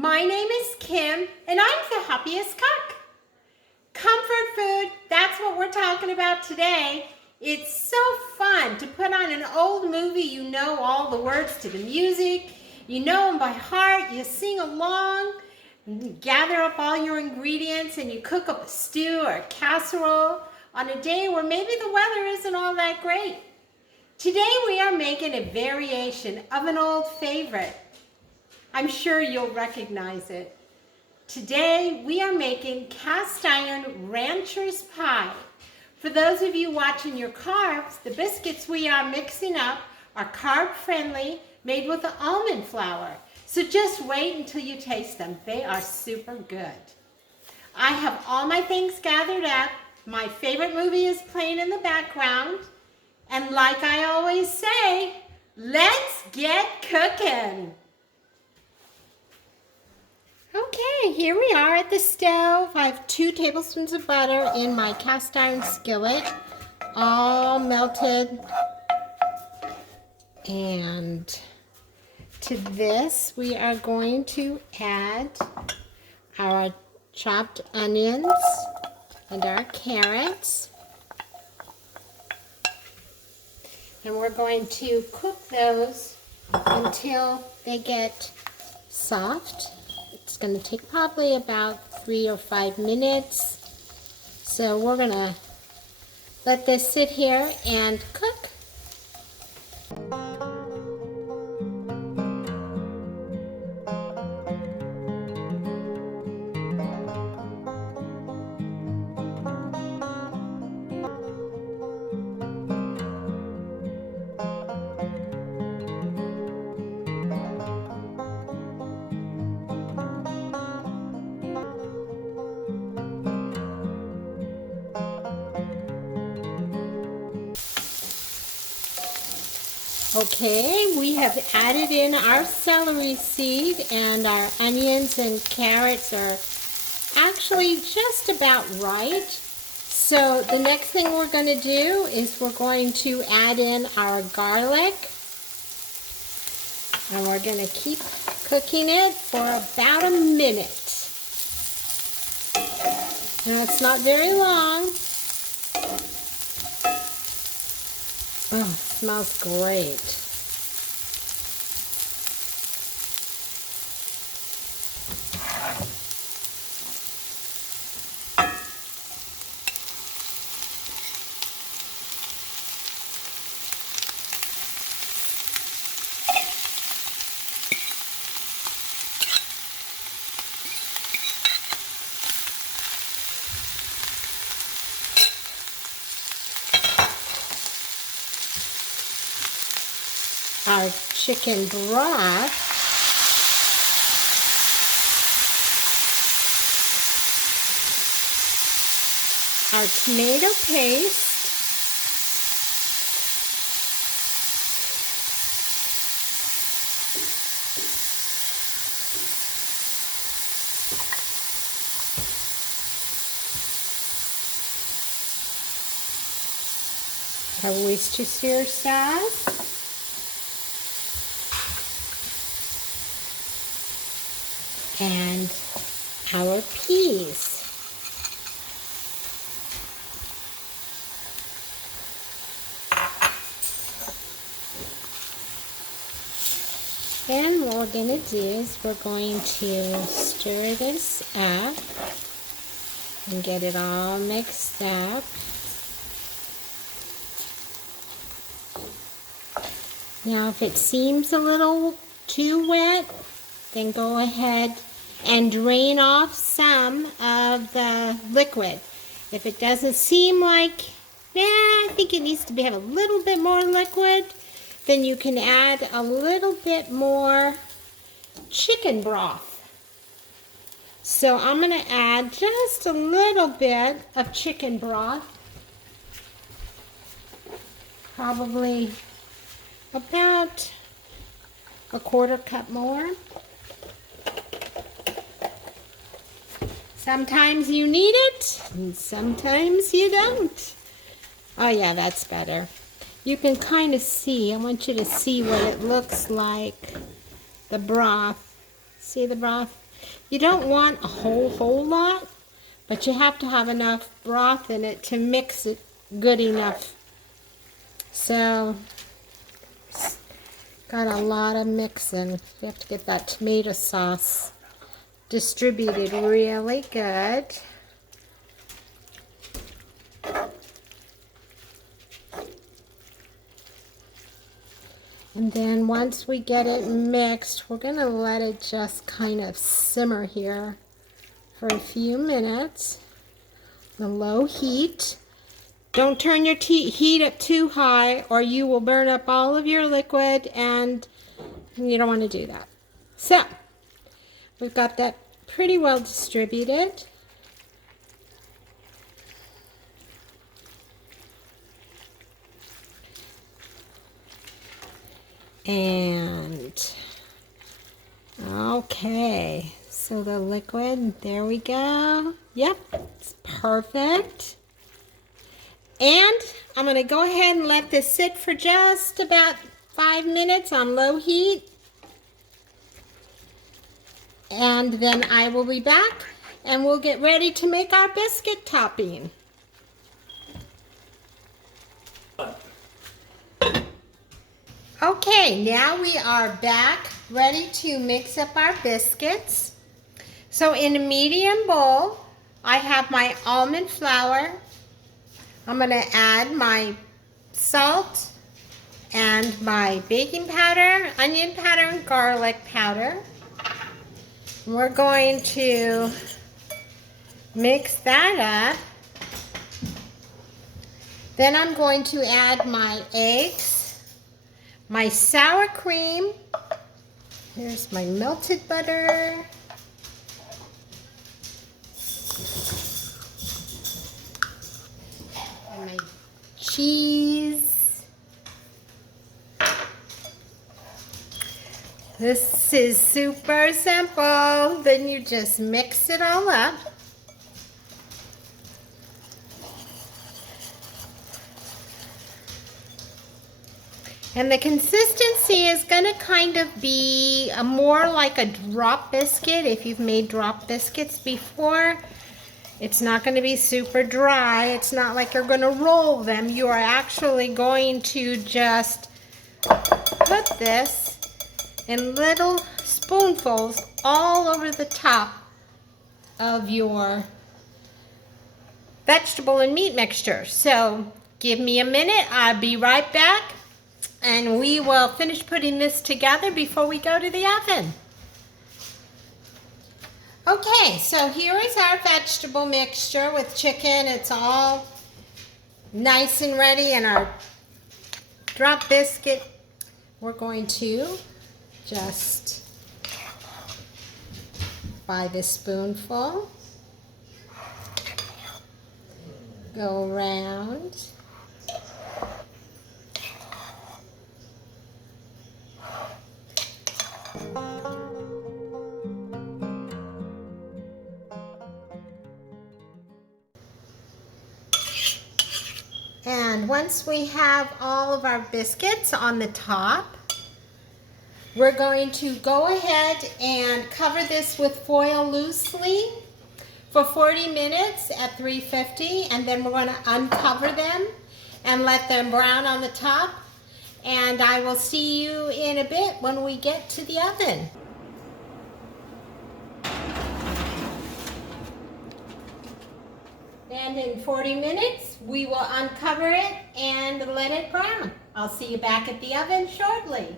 My name is Kim, and I'm the happiest cook. Comfort food, that's what we're talking about today. It's so fun to put on an old movie. You know all the words to the music. You know them by heart. You sing along. You gather up all your ingredients and you cook up a stew or a casserole on a day where maybe the weather isn't all that great. Today we are making a variation of an old favorite. I'm sure you'll recognize it. Today we are making cast iron rancher's pie. For those of you watching your carbs, the biscuits we are mixing up are carb friendly, made with the almond flour. So just wait until you taste them. They are super good. I have all my things gathered up. My favorite movie is playing in the background. And like I always say, let's get cooking. Okay, here we are at the stove. I have 2 tablespoons of butter in my cast iron skillet, all melted. And to this, we are going to add our chopped onions and our carrots. And we're going to cook those until they get soft. It's going to take probably about 3 or 5 minutes. So we're going to let this sit here and cook. Okay, we have added in our celery seed, and our onions and carrots are actually just about right. So the next thing we're going to do is we're going to add in our garlic, and we're going to keep cooking it for about a minute. Now it's not very long. Oh, smells great. Our chicken broth, our tomato paste, our Worcestershire sauce, and our peas. And what we're going to do is we're going to stir this up and get it all mixed up. Now if it seems a little too wet, then go ahead and drain off some of the liquid. If it doesn't seem like, I think it needs to have a little bit more liquid, then you can add a little bit more chicken broth. So I'm going to add just a little bit of chicken broth, probably about a 1/4 cup more. Sometimes you need it, and sometimes you don't. Oh yeah, that's better. You can kind of see, I want you to see what it looks like, the broth. See the broth? You don't want a whole lot, but you have to have enough broth in it to mix it good enough. So, got a lot of mixing. You have to get that tomato sauce distributed really good. And then once we get it mixed, we're going to let it just kind of simmer here for a few minutes on low heat. Don't turn your heat up too high or you will burn up all of your liquid, and you don't want to do that. So, we've got that pretty well distributed. And okay, so the liquid, there we go. Yep, it's perfect. And I'm going to go ahead and let this sit for just about 5 minutes on low heat. And then I will be back and we'll get ready to make our biscuit topping. Okay, now we are back, ready to mix up our biscuits. So in a medium bowl, I have my almond flour. I'm going to add my salt and my baking powder, onion powder, and garlic powder. We're going to mix that up. Then I'm going to add my eggs, my sour cream, here's my melted butter, and my cheese. This is super simple. Then you just mix it all up. And the consistency is going to kind of be more like a drop biscuit. If you've made drop biscuits before, it's not going to be super dry. It's not like you're going to roll them. You are actually going to just put this in little spoonfuls all over the top of your vegetable and meat mixture. So give me a minute. I'll be right back. And we will finish putting this together before we go to the oven. Okay, so here is our vegetable mixture with chicken. It's all nice and ready. And our drop biscuit, we're going to just, by the spoonful, go around. And once we have all of our biscuits on the top, we're going to go ahead and cover this with foil loosely for 40 minutes at 350, and then we're going to uncover them and let them brown on the top. And I will see you in a bit when we get to the oven. And in 40 minutes, we will uncover it and let it brown. I'll see you back at the oven shortly.